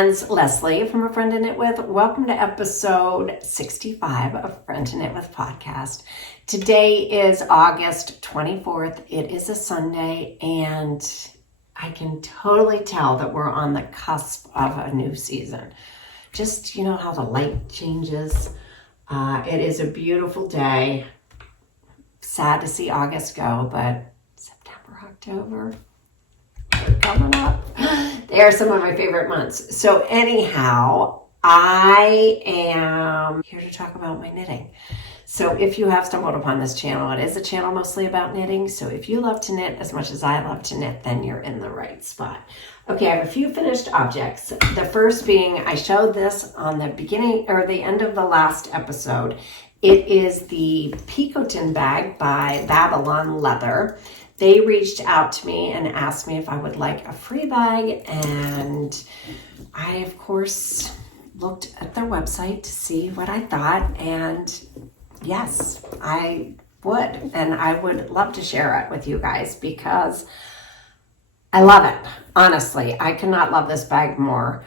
friends, Leslie from A Friend to Knit With. Welcome to episode 65 of Friend to Knit With podcast. Today is August 24th. It is a Sunday, and I can totally tell that we're on the cusp of a new season. Just, you know how the light changes. It is a beautiful day. Sad to see August go, but September, October, they're coming up. They are some of my favorite months. So anyhow, I am here to talk about my knitting. So if you have stumbled upon this channel, it is a channel mostly about knitting. So if you love to knit as much as I love to knit, then you're in the right spot. Okay, I have a few finished objects. The first being, I showed this on the beginning or the end of the last episode. It is the Picotin bag by Babylon Leather. They reached out to me and asked me if I would like a free bag, and I, of course, looked at their website to see what I thought, and yes, I would, and I would love to share it with you guys because I love it. Honestly, I cannot love this bag more.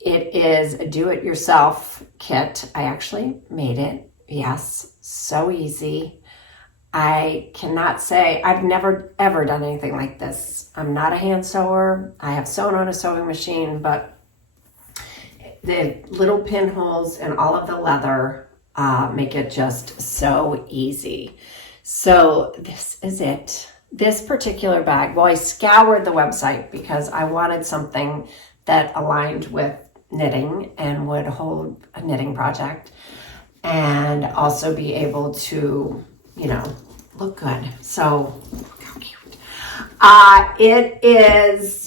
It is a do-it-yourself kit. I actually made it. Yes, so easy. I cannot say, I've never ever done anything like this. I'm not a hand sewer. I have sewn on a sewing machine, but the little pinholes and all of the leather make it just so easy. So this is it. This particular bag, well, I scoured the website because I wanted something that aligned with knitting and would hold a knitting project and also be able to, you know, look good. So look how cute.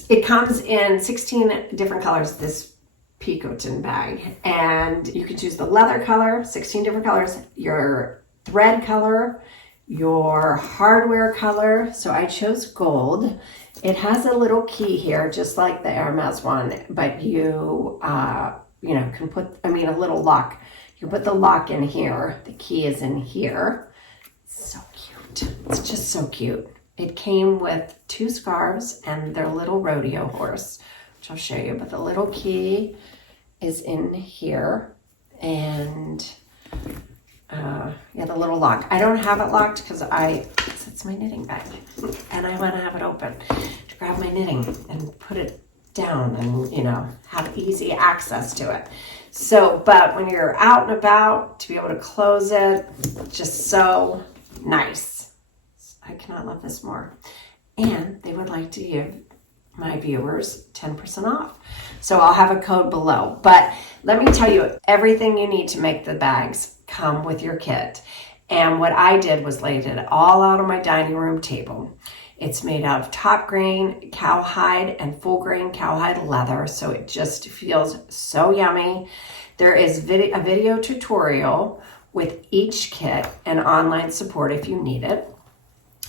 It comes in 16 different colors, this Picotin bag, and you can choose the leather color, 16 different colors, your thread color, your hardware color. So I chose gold. It has a little key here, just like the Hermes one, but you can put, a little lock. You put the lock in here. The key is in here. So cute. It's just so cute. It came with 2 scarves and their little rodeo horse, which I'll show you. But the little key is in here. And the little lock. I don't have it locked because it's my knitting bag. And I want to have it open to grab my knitting and put it down and, have easy access to it. So, but when you're out and about, to be able to close it, just so nice. I cannot love this more. And they would like to give my viewers 10% off. So I'll have a code below. But let me tell you, everything you need to make the bags come with your kit. And what I did was laid it all out on my dining room table. It's made out of top grain cowhide and full grain cowhide leather, so it just feels so yummy. There is a video tutorial with each kit and online support if you need it.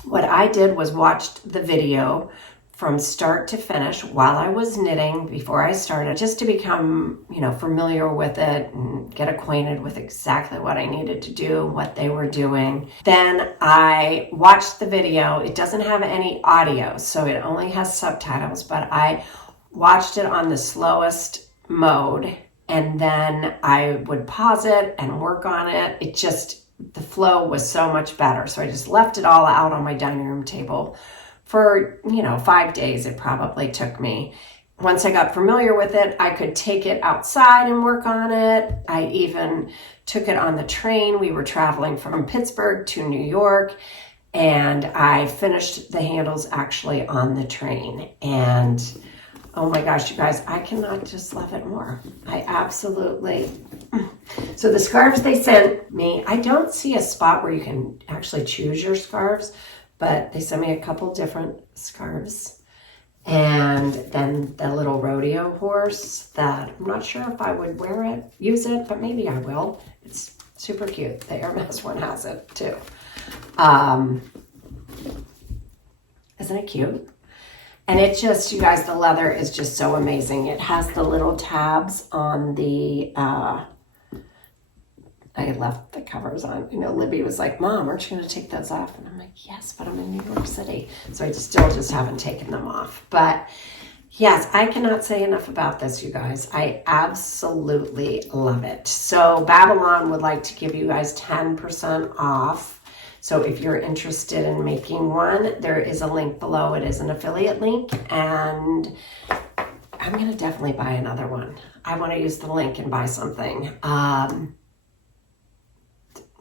What I did was watched the video from start to finish while I was knitting before I started, just to become, familiar with it and get acquainted with exactly what I needed to do, what they were doing. Then I watched the video. It doesn't have any audio, so it only has subtitles, but I watched it on the slowest mode, and then I would pause it and work on it. The flow was so much better. So I just left it all out on my dining room table for, 5 days it probably took me. Once I got familiar with it, I could take it outside and work on it. I even took it on the train. We were traveling from Pittsburgh to New York, and I finished the handles actually on the train. And oh my gosh, you guys, I cannot just love it more. I absolutely. So the scarves they sent me, I don't see a spot where you can actually choose your scarves, but they sent me a couple different scarves. And then the little rodeo horse that I'm not sure if I would use it, but maybe I will. It's super cute. The Hermes one has it too. Isn't it cute? And it just, you guys, the leather is just so amazing. It has the little tabs on the, I left the covers on. Libby was like, Mom, aren't you going to take those off? And I'm like, yes, but I'm in New York City. So I still just haven't taken them off. But Yes, I cannot say enough about this, you guys. I absolutely love it. So Babylon would like to give you guys 10% off. So if you're interested in making one, there is a link below. It is an affiliate link, and I'm going to definitely buy another one. I want to use the link and buy something.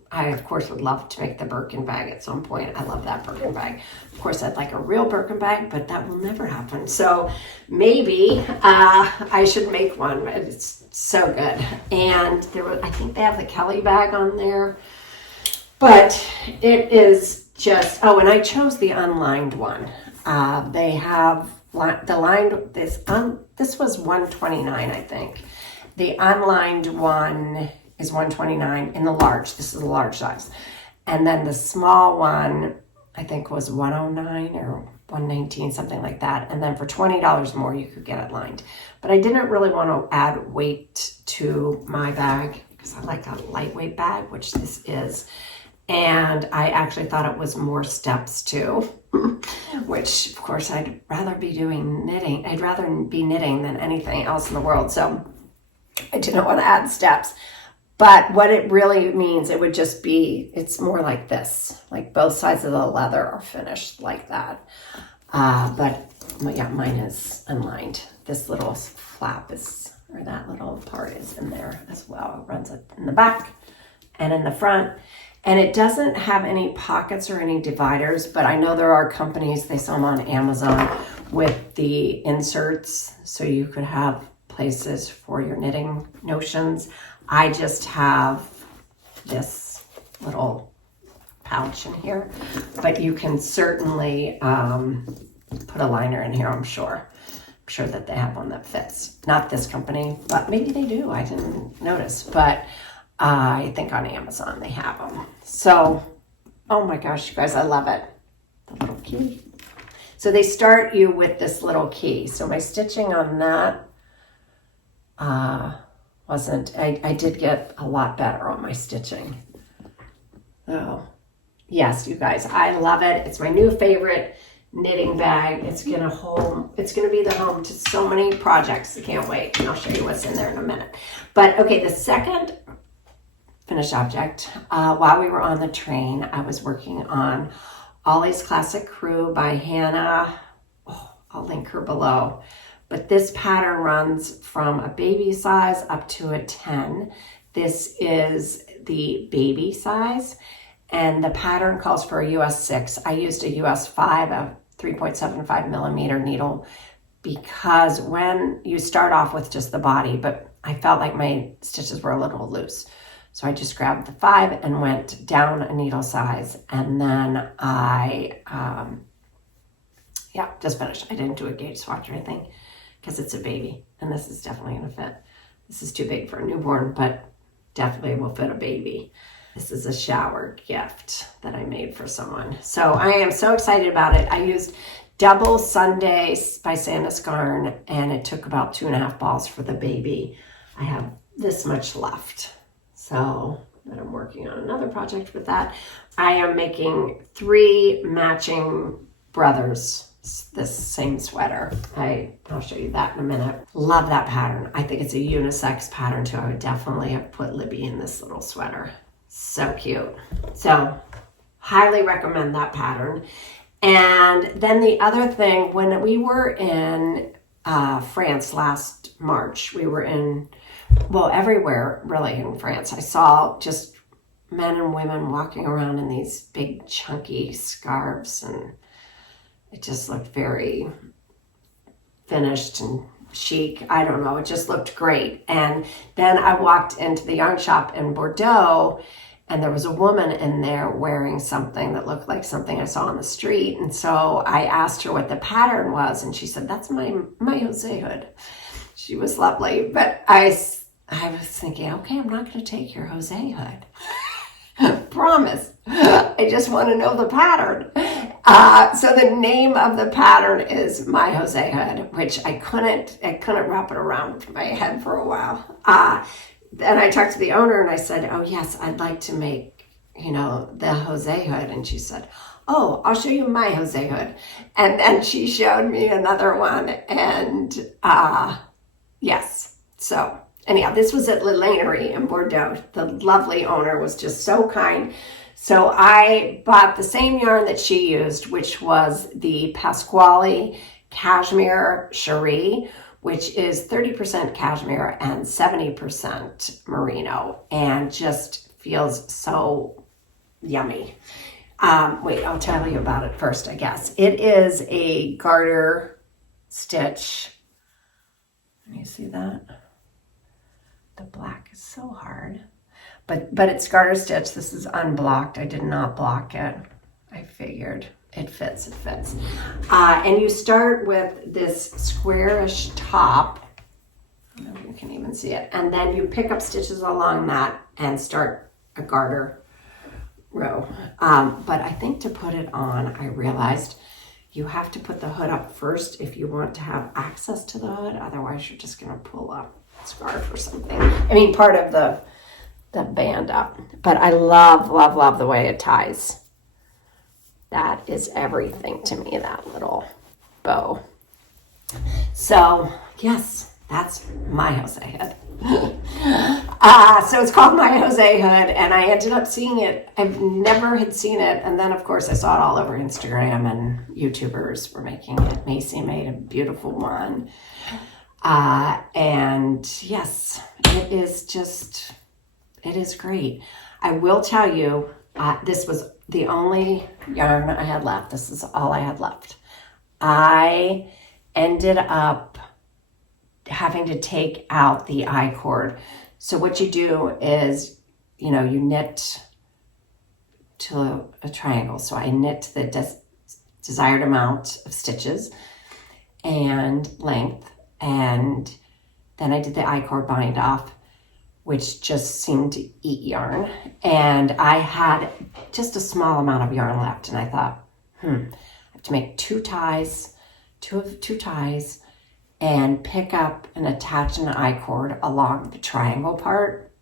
I, of course, would love to make the Birkin bag at some point. I love that Birkin bag. Of course, I'd like a real Birkin bag, but that will never happen. So maybe I should make one. It's so good. And there was, I think they have the Kelly bag on there. But it is just, oh, and I chose the Unlined one. They have the lined, this was $129, I think. The Unlined one is $129 in the large. This is the large size. And then the small one, I think, was $109 or $119, something like that. And then for $20 more, you could get it lined. But I didn't really want to add weight to my bag because I like a lightweight bag, which this is. And I actually thought it was more steps too, which of course I'd rather be doing knitting. I'd rather be knitting than anything else in the world. So I didn't want to add steps. But what it really means, it would just be, it's more like this, like both sides of the leather are finished like that. But yeah, mine is unlined. This little flap is, or that little part is in there as well. It runs in the back and in the front. And it doesn't have any pockets or any dividers, but I know there are companies, they sell them on Amazon with the inserts, so you could have places for your knitting notions. I just have this little pouch in here, but you can certainly put a liner in here, I'm sure. I'm sure that they have one that fits. Not this company, but maybe they do. I didn't notice, but I think on Amazon they have them. So, oh my gosh, you guys, I love it. The little key. So they start you with this little key. So my stitching on that wasn't, I did get a lot better on my stitching. Oh, yes, you guys, I love it. It's my new favorite knitting bag. It's gonna be the home to so many projects. I can't wait. And I'll show you what's in there in a minute. But okay, the second finished object, while we were on the train, I was working on Ollie's Classic Crew by Hannah. Oh, I'll link her below. But this pattern runs from a baby size up to a 10. This is the baby size, and the pattern calls for a US 6. I used a US 5, a 3.75 millimeter needle, because when you start off with just the body, but I felt like my stitches were a little loose. So I just grabbed the 5 and went down a needle size, and then I, just finished. I didn't do a gauge swatch or anything because it's a baby, and this is definitely gonna fit. This is too big for a newborn, but definitely will fit a baby. This is a shower gift that I made for someone. So I am so excited about it. I used Double Sunday by Sandus Garn, and it took about 2.5 balls for the baby. I have this much left. So, but I'm working on another project with that. I am making 3 matching brothers this same sweater. I'll show you that in a minute. Love that pattern. I think it's a unisex pattern too. I would definitely have put Libby in this little sweater. So cute. So, highly recommend that pattern. And then the other thing, when we were in France last March, we were in, well, everywhere really in France. I saw just men and women walking around in these big chunky scarves, and it just looked very finished and chic. I don't know, it just looked great. And then I walked into the yarn shop in Bordeaux, and there was a woman in there wearing something that looked like something I saw on the street. And so I asked her what the pattern was, and she said, that's my Jose hood. She was lovely, but I was thinking, okay, I'm not going to take your Jose hood. Promise. I just want to know the pattern. So the name of the pattern is My Jose Hood, which I couldn't wrap it around my head for a while. Then I talked to the owner and I said, oh yes, I'd like to make you know, the Jose hood, and she said, oh, I'll show you my Jose hood. And then she showed me another one, and yes. So anyhow, this was at Lainerie in Bordeaux. The lovely owner was just so kind. So I bought the same yarn that she used, which was the Pasquale Cashmere Cherie, which is 30% cashmere and 70% merino, and just feels so yummy. Wait, I'll tell you about it first, I guess. It is a garter stitch. Can you see that? The black is so hard. But it's garter stitch. This is unblocked. I did not block it. I figured it fits, it fits. And you start with this squarish top. I don't know if you can even see it. And then you pick up stitches along that and start a garter row. But I think to put it on, I realized you have to put the hood up first if you want to have access to the hood. Otherwise, you're just going to pull up a scarf or something. I mean, part of the band up. But I love, love, love the way it ties. That is everything to me, that little bow. So, yes, that's my Jose hood. So it's called my Jose hood, and I ended up seeing it. I've never had seen it, and then, of course, I saw it all over Instagram, and YouTubers were making it. Maci made a beautiful one. And, yes, it is just... It is great. I will tell you, this was the only yarn I had left. This is all I had left. I ended up having to take out the I-cord. So what you do is, you know, you knit to a triangle. So I knit the desired amount of stitches and length. And then I did the I-cord bind off, which just seemed to eat yarn. And I had just a small amount of yarn left. And I thought, I have to make two ties, two ties, and pick up and attach an I-cord along the triangle part.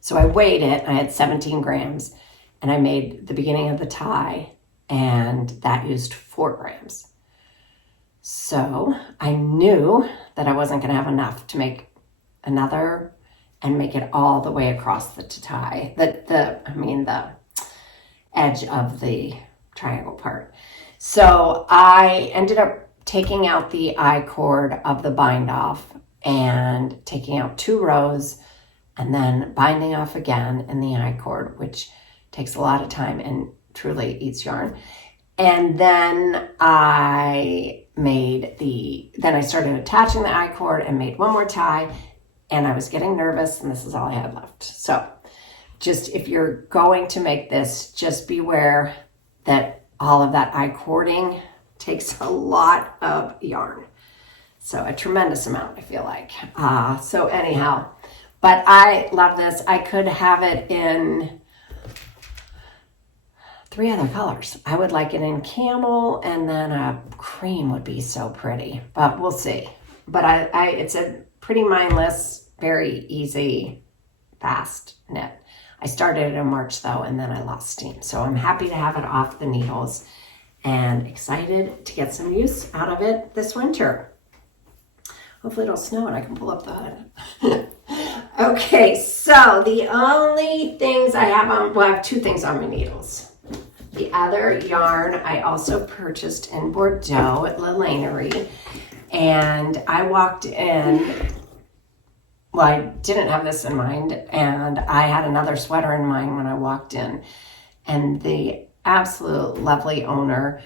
So I weighed it. I had 17 grams. And I made the beginning of the tie. And that used 4 grams. So I knew that I wasn't going to have enough to make another and make it all the way across the tie, the edge of the triangle part. So I ended up taking out the I-cord of the bind off and taking out 2 rows and then binding off again in the I-cord, which takes a lot of time and truly eats yarn. And then I started attaching the I-cord and made one more tie. And I was getting nervous, and this is all I had left. So just if you're going to make this, just beware that all of that I-cording takes a lot of yarn. So a tremendous amount, I feel like. So anyhow, but I love this. I could have it in 3 other colors. I would like it in camel, and then a cream would be so pretty, but we'll see. But it's a pretty mindless, very easy, fast knit. I started it in March though, and then I lost steam. So I'm happy to have it off the needles and excited to get some use out of it this winter. Hopefully it'll snow and I can pull up the hood. Okay, so the only things I have I have 2 things on my needles. The other yarn I also purchased in Bordeaux at La Lainerie. And I walked in, well, I didn't have this in mind, and I had another sweater in mind when I walked in. And the absolute lovely owner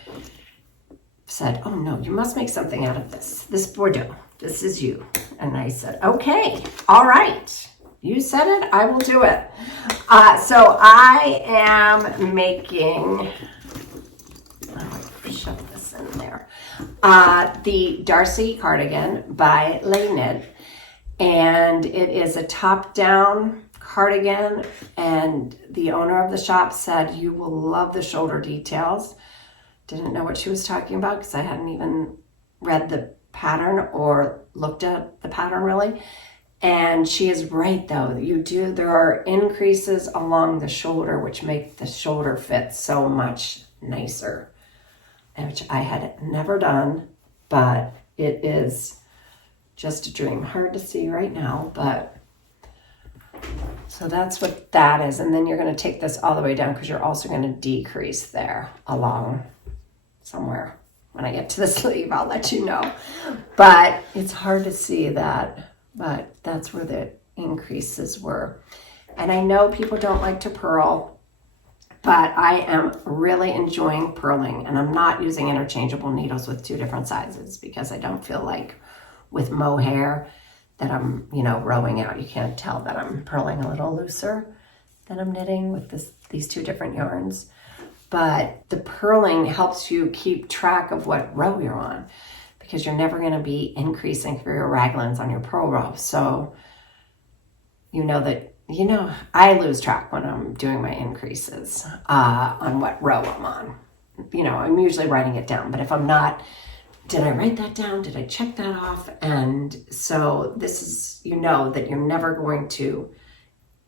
said, oh no, you must make something out of this. This Bordeaux, this is you. And I said, okay, all right. You said it, I will do it. So I am making, shove this in there. The Darcy Cardigan by Unlined, and it is a top-down cardigan, and the owner of the shop said you will love the shoulder details. Didn't know what she was talking about because I hadn't even read the pattern or looked at the pattern really, And she is right though, there are increases along the shoulder which make the shoulder fit so much nicer, which I had never done, but it is just a dream. Hard to see right now, but so that's what that is. And then you're going to take this all the way down because you're also going to decrease there along somewhere. When I get to the sleeve, I'll let you know. But it's hard to see that, but that's where the increases were. And I know people don't like to purl, but I am really enjoying purling, and I'm not using interchangeable needles with two different sizes because I don't feel like with mohair that I'm, rowing out. You can't tell that I'm purling a little looser than I'm knitting with these two different yarns. But the purling helps you keep track of what row you're on because you're never going to be increasing for your raglans on your purl row. So I lose track when I'm doing my increases on what row I'm on. I'm usually writing it down, but if I'm not, did I write that down? Did I check that off? And so this is, that you're never going to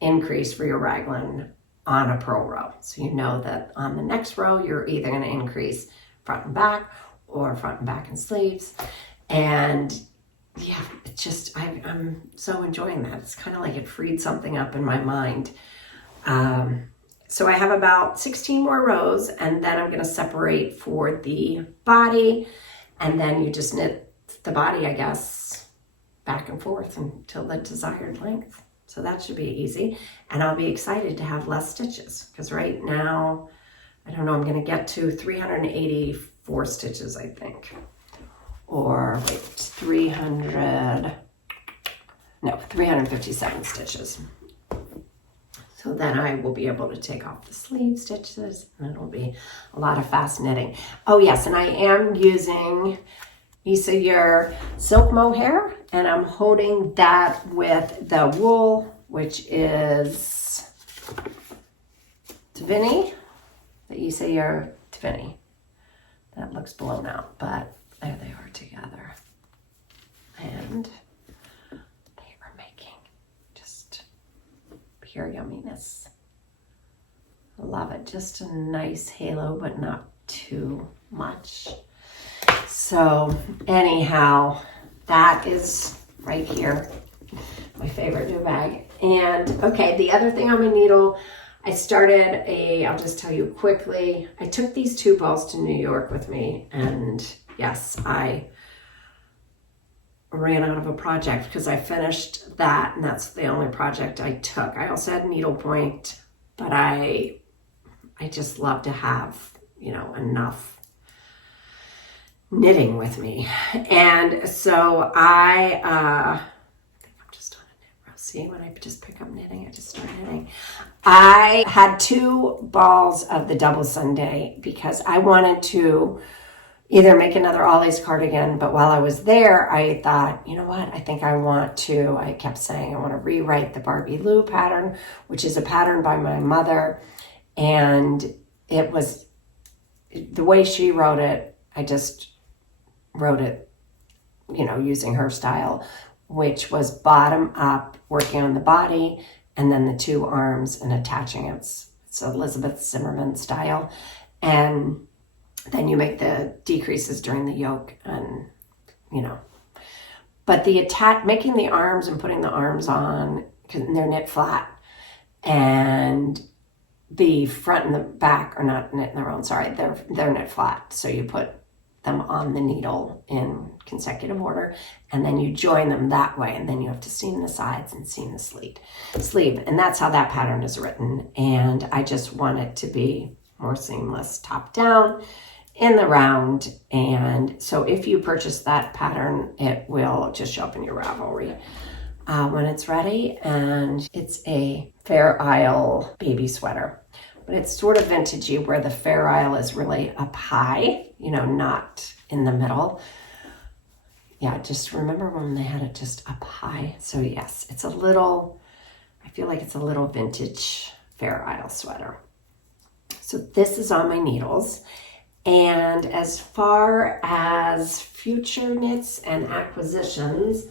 increase for your raglan on a purl row. So that on the next row, you're either going to increase front and back or front and back and sleeves. And yeah, it's just, I'm so enjoying that. It's kind of like it freed something up in my mind. So I have about 16 more rows, and then I'm going to separate for the body. And then you just knit the body, I guess, back and forth until the desired length. So that should be easy. And I'll be excited to have less stitches because right now, I don't know, I'm going to get to 384 stitches, I think. Or wait, 357 stitches. So then I will be able to take off the sleeve stitches and it'll be a lot of fast knitting. Oh yes, and I am using your silk mohair, and I'm holding that with the wool, which is Tvini, the your Tvini. That looks blown out, but there they are together. And they are making just pure yumminess. I love it. Just a nice halo, but not too much. So anyhow, that is right here, my favorite new bag. And okay, the other thing on my needle, I'll just tell you quickly, I took these 2 balls to New York with me, and yes, I ran out of a project because I finished that, and that's the only project I took. I also had needlepoint, but I just love to have, enough knitting with me. And so I think I'm just on a knit row. See, when I just pick up knitting, I just start knitting. I had 2 balls of the double Sunday because I wanted to either make another Ollie's cardigan, but while I was there, I thought, you know what, I kept saying I want to rewrite the Barbie Lou pattern, which is a pattern by my mother, and it was, the way she wrote it, I just wrote it, using her style, which was bottom up, working on the body, and then the 2 arms and attaching it. It's Elizabeth Zimmerman style. And then you make the decreases during the yoke, and but making the arms and putting the arms on, because they're knit flat, and the front and the back are not knit in their own, sorry, they're knit flat. So you put them on the needle in consecutive order, and then you join them that way, and then you have to seam the sides and seam the sleeve. And that's how that pattern is written. And I just want it to be more seamless top down in the round. And so if you purchase that pattern, it will just show up in your Ravelry when it's ready. And it's a Fair Isle baby sweater, but it's sort of vintagey where the Fair Isle is really up high, not in the middle. Yeah, just remember when they had it just up high. So yes, I feel like it's a little vintage Fair Isle sweater. So this is on my needles. And as far as future knits and acquisitions,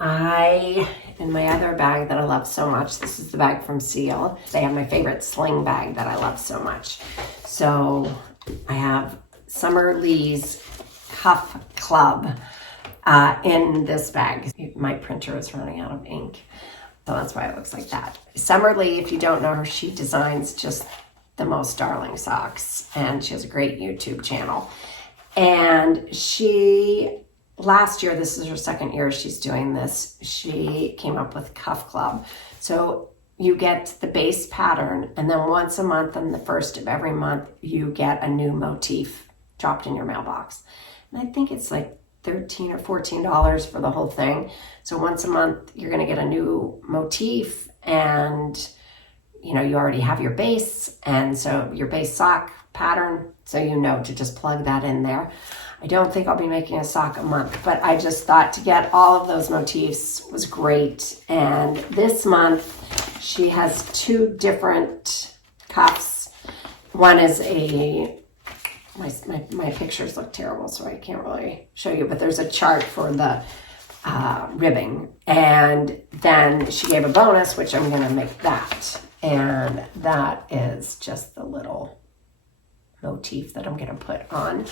in my other bag that I love so much, this is the bag from Ciel. They have my favorite Sling Bag that I love so much. So I have Summer Lee's Cuff Club in this bag. My printer is running out of ink, so that's why it looks like that. Summer Lee, if you don't know her, she designs just the most darling socks, and she has a great YouTube channel. And she, last year, this is her second year she's doing this, she came up with Cuff Club. So you get the base pattern, and then once a month on the first of every month, you get a new motif dropped in your mailbox. And I think it's like $13 or $14 for the whole thing. So once a month, you're gonna get a new motif, and you know, you already have your base, and so your base sock pattern, so you know to just plug that in there. I don't think I'll be making a sock a month, but I just thought to get all of those motifs was great. And this month, she has two different cuffs. One is my pictures look terrible, so I can't really show you, but there's a chart for the ribbing. And then she gave a bonus, which I'm gonna make that. And that is just the little motif that I'm gonna put on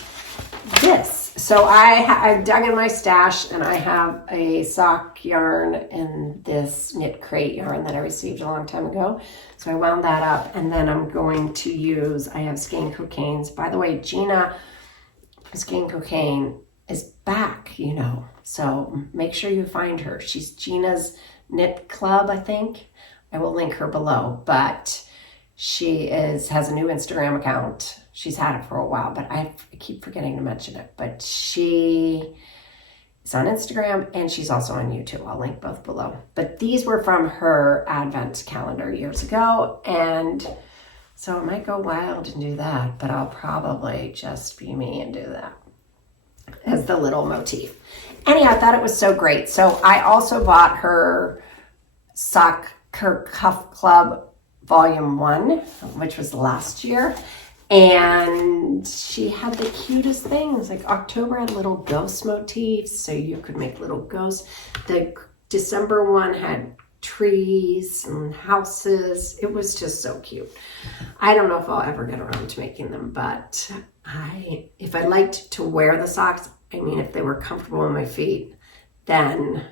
this. So I dug in my stash, and I have a sock yarn in this knit crate yarn that I received a long time ago. So I wound that up, and then I'm going to use, I have Skein Cocaines. By the way, Gina from Skein Cocaine is back, you know, so make sure you find her. She's Gina's Knit Club, I think. I will link her below, but she has a new Instagram account. She's had it for a while, but I keep forgetting to mention it. But she is on Instagram, and she's also on YouTube. I'll link both below. But these were from her advent calendar years ago, and so I might go wild and do that, but I'll probably just be me and do that as the little motif. Anyhow, I thought it was so great. So I also bought her Cuff Club Volume 1, which was last year. And she had the cutest things. Like October had little ghost motifs, so you could make little ghosts. The December one had trees and houses. It was just so cute. I don't know if I'll ever get around to making them, but if I liked to wear the socks, I mean, if they were comfortable on my feet, then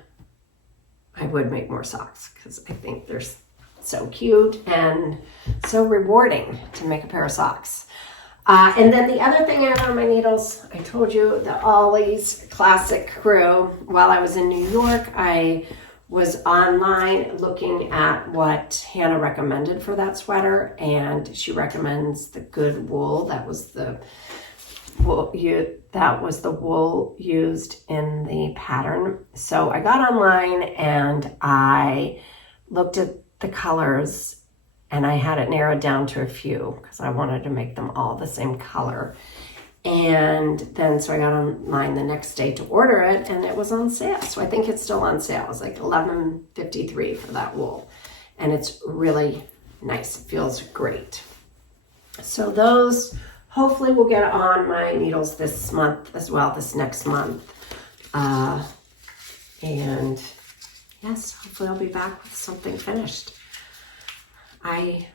I would make more socks, because I think they're so cute and so rewarding to make a pair of socks. And then the other thing I have on my needles, I told you, the Ollie's Classic Crew. While I was in New York, I was online looking at what Hannah recommended for that sweater, and she recommends the good wool. That was the wool used in the pattern. So I got online and I looked at the colors, and I had it narrowed down to a few because I wanted to make them all the same color. And then so I got online the next day to order it, and it was on sale. So I think it's still on sale. It was like $11.53 for that wool, and it's really nice. It feels great. So those hopefully will get on my needles this month as well, this next month. And yes, hopefully I'll be back with something finished. I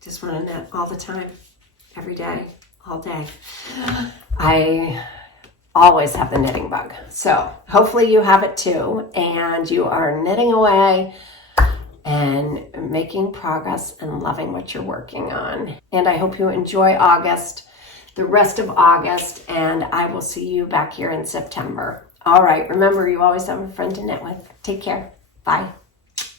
just want to knit all the time, every day, all day. I always have the knitting bug. So hopefully you have it too, and you are knitting away and making progress and loving what you're working on. And I hope you enjoy August, the rest of August, and I will see you back here in September. All right, remember, you always have a friend to knit with. Take care. Bye.